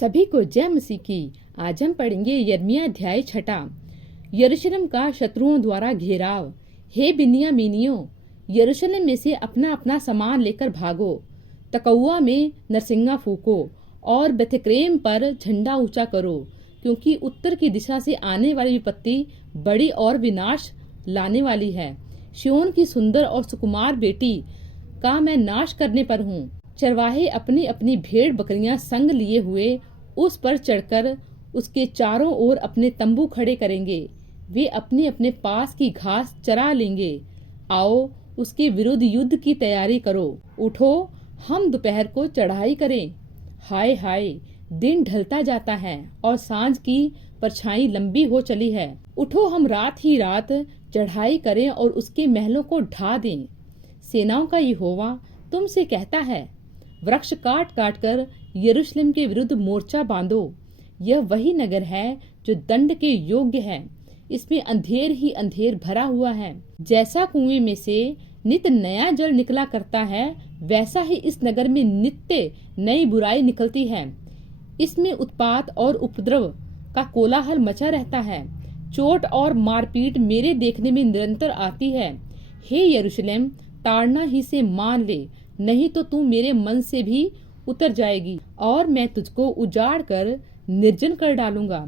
सभी को जय मसीह की। आज हम पढ़ेंगे यिर्मयाह अध्याय 6। यरूशलेम का शत्रुओं द्वारा घेराव। हे बिन्यामीनियों, यरूशलेम में से अपना अपना सामान लेकर भागो। तकौआ में नरसिंगा फूको और बेथक्रेम पर झंडा ऊंचा करो, क्योंकि उत्तर की दिशा से आने वाली विपत्ति बड़ी और विनाश लाने वाली है। सिय्योन की सुंदर और सुकुमार बेटी का मैं नाश करने पर हूँ। चरवाहे अपनी अपनी भेड़ बकरियां संग लिए हुए उस पर चढ़कर उसके चारों ओर अपने तंबू खड़े करेंगे। वे अपने अपने पास की घास चरा लेंगे। आओ, उसके विरुद्ध युद्ध की तैयारी करो। उठो, हम दोपहर को चढ़ाई करें। हाय हाय, दिन ढलता जाता है और सांझ की परछाई लंबी हो चली है। उठो, हम रात ही रात चढ़ाई करें और उसके महलों को ढा दें। सेनाओं का यहोवा तुमसे कहता है, वृक्ष काट काट कर यरूशलेम के विरुद्ध मोर्चा बांधो। यह वही नगर है जो दंड के योग्य है। इसमें अंधेर ही अंधेर भरा हुआ है। जैसा कुएं में से नित नया जल निकला करता है, वैसा ही इस नगर में नित्य नई बुराई निकलती है। इसमें उत्पात और उपद्रव का कोलाहल मचा रहता है। चोट और मारपीट मेरे देखने में निरंतर आती है। हे यरूशलेम, ताड़ना ही से मान ले, नहीं तो तू मेरे मन से भी उतर जाएगी और मैं तुझको उजाड़ कर निर्जन कर डालूंगा।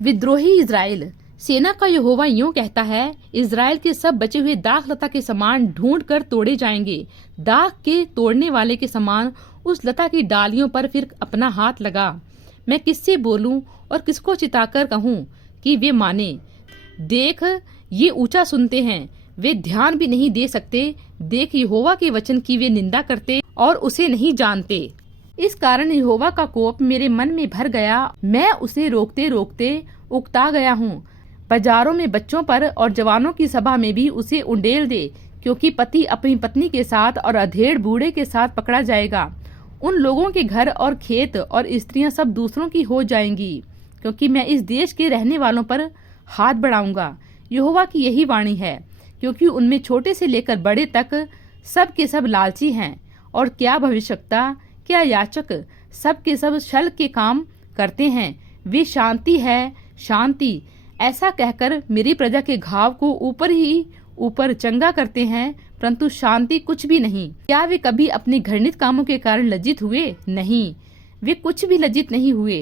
विद्रोही इज़राइल। सेना का यहोवा यूं कहता है, इज़राइल के सब बचे हुए दाख लता के समान ढूंढ कर तोड़े जाएंगे। दाख के तोड़ने वाले के समान उस लता की डालियों पर फिर अपना हाथ लगा। मैं किससे बोलूं और किसको चिताकर कहूं कि वे माने। देख, ये ऊंचा सुनते हैं, वे ध्यान भी नहीं दे सकते। देख, यहोवा के वचन की वे निंदा करते और उसे नहीं जानते। इस कारण यहोवा का कोप मेरे मन में भर गया। मैं उसे रोकते रोकते उकता गया हूँ। बाजारों में बच्चों पर और जवानों की सभा में भी उसे उंडेल दे, क्योंकि पति अपनी पत्नी के साथ और अधेड़ बूढ़े के साथ पकड़ा जाएगा। उन लोगों के घर और खेत और स्त्रियां सब दूसरों की हो जाएंगी, क्योंकि मैं इस देश के रहने वालों पर हाथ बढ़ाऊंगा। यहोवा की यही वाणी है, क्योंकि उनमें छोटे से लेकर बड़े तक सब के सब लालची हैं, और क्या भविष्यवक्ता, क्या याचक, सब के सब छल के काम करते हैं। वे शांति है, शांति ऐसा कहकर मेरी प्रजा के घाव को ऊपर ही ऊपर चंगा करते हैं, परंतु शांति कुछ भी नहीं। क्या वे कभी अपने घृणित कामों के कारण लज्जित हुए? नहीं, वे कुछ भी लज्जित नहीं हुए।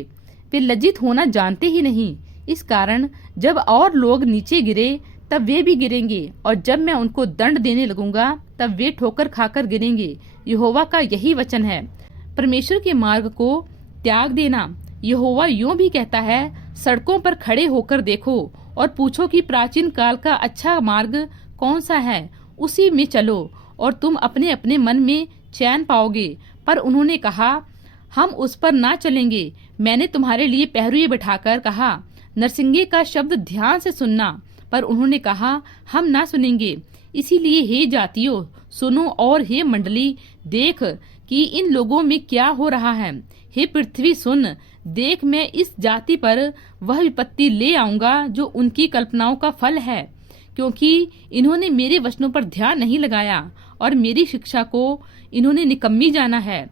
वे लज्जित होना जानते ही नहीं। इस कारण जब और लोग नीचे गिरे तब वे भी गिरेंगे, और जब मैं उनको दंड देने लगूंगा तब वे ठोकर खाकर गिरेंगे। यहोवा का यही वचन है। परमेश्वर के मार्ग को त्याग देना। यहोवा यूं भी कहता है, सड़कों पर खड़े होकर देखो और पूछो कि प्राचीन काल का अच्छा मार्ग कौन सा है, उसी में चलो और तुम अपने अपने मन में चैन पाओगे। पर उन्होंने कहा, हम उस पर ना चलेंगे। मैंने तुम्हारे लिए पहरुए बैठाकर कहा, नरसिंगे का शब्द ध्यान से सुनना, पर उन्होंने कहा, हम ना सुनेंगे। इसीलिए हे जातियों सुनो, और हे मंडली देख कि इन लोगों में क्या हो रहा है। हे पृथ्वी सुन, देख, मैं इस जाति पर वह विपत्ति ले आऊंगा जो उनकी कल्पनाओं का फल है, क्योंकि इन्होंने मेरे वचनों पर ध्यान नहीं लगाया और मेरी शिक्षा को इन्होंने निकम्मी जाना है।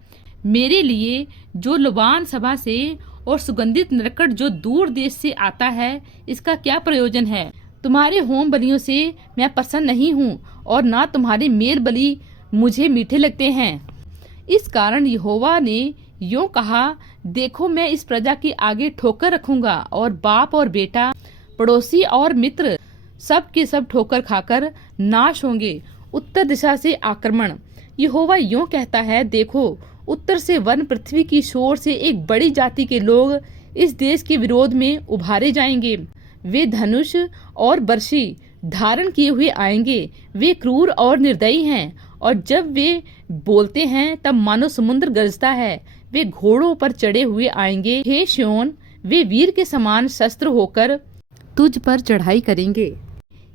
मेरे लिए जो लुबान सभा से और सुगंधित नरकट जो दूर देश से आता है, इसका क्या प्रयोजन है? तुम्हारे होम बलियों से मैं प्रसन्न नहीं हूँ, और ना तुम्हारे मेल बलि मुझे मीठे लगते हैं। इस कारण यहोवा ने यूं कहा, देखो, मैं इस प्रजा के आगे ठोकर रखूंगा, और बाप और बेटा, पड़ोसी और मित्र सब के सब ठोकर खाकर नाश होंगे। उत्तर दिशा से आक्रमण। यहोवा यूं कहता है, देखो, उत्तर से वन पृथ्वी की शोर से एक बड़ी जाति के लोग इस देश के विरोध में उभारे जाएंगे। वे धनुष और बर्शी धारण किए हुए आएंगे। वे क्रूर और निर्दयी हैं, और जब वे बोलते हैं तब मानो समुद्र गरजता है। वे घोड़ों पर चढ़े हुए आएंगे। हे सिय्योन, वे वीर के समान शस्त्र होकर तुझ पर चढ़ाई करेंगे।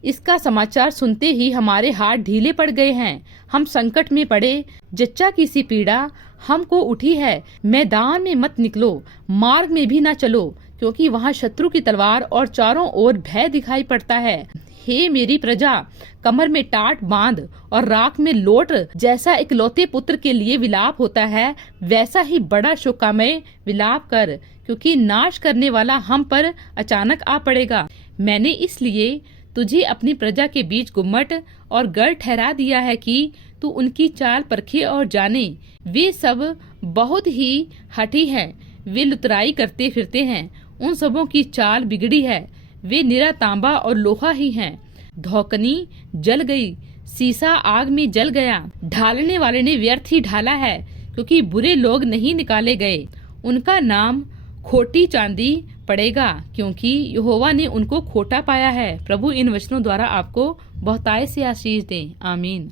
इसका समाचार सुनते ही हमारे हाथ ढीले पड़ गए हैं। हम संकट में पड़े। जच्चा की सी पीड़ा हमको उठी है। मैदान में मत निकलो, मार्ग में भी ना चलो, क्योंकि वहाँ शत्रु की तलवार और चारों ओर भय दिखाई पड़ता है। हे मेरी प्रजा, कमर में टाट बांध और राख में लोट जैसा इकलौते पुत्र के लिए विलाप होता है, वैसा ही बड़ा शोकामय विलाप कर, क्योंकि नाश करने वाला हम पर अचानक आ पड़ेगा। मैंने इसलिए तुझे अपनी प्रजा के बीच गुम्मट और गढ़ ठहरा दिया है कि तू उनकी चाल परखे और जाने। वे सब बहुत ही हठी हैं, वे लुतराई करते फिरते हैं, उन सबों की चाल बिगड़ी है, वे निरा तांबा और लोहा ही हैं। धौकनी जल गई, सीसा आग में जल गया, ढालने वाले ने व्यर्थ ही ढाला है, क्योंकि बुरे लोग नहीं निकाले गए। उनका नाम खोटी चांदी पड़ेगा, क्योंकि यहोवा ने उनको खोटा पाया है। प्रभु इन वचनों द्वारा आपको बहुतायत से आशीष दें। आमीन।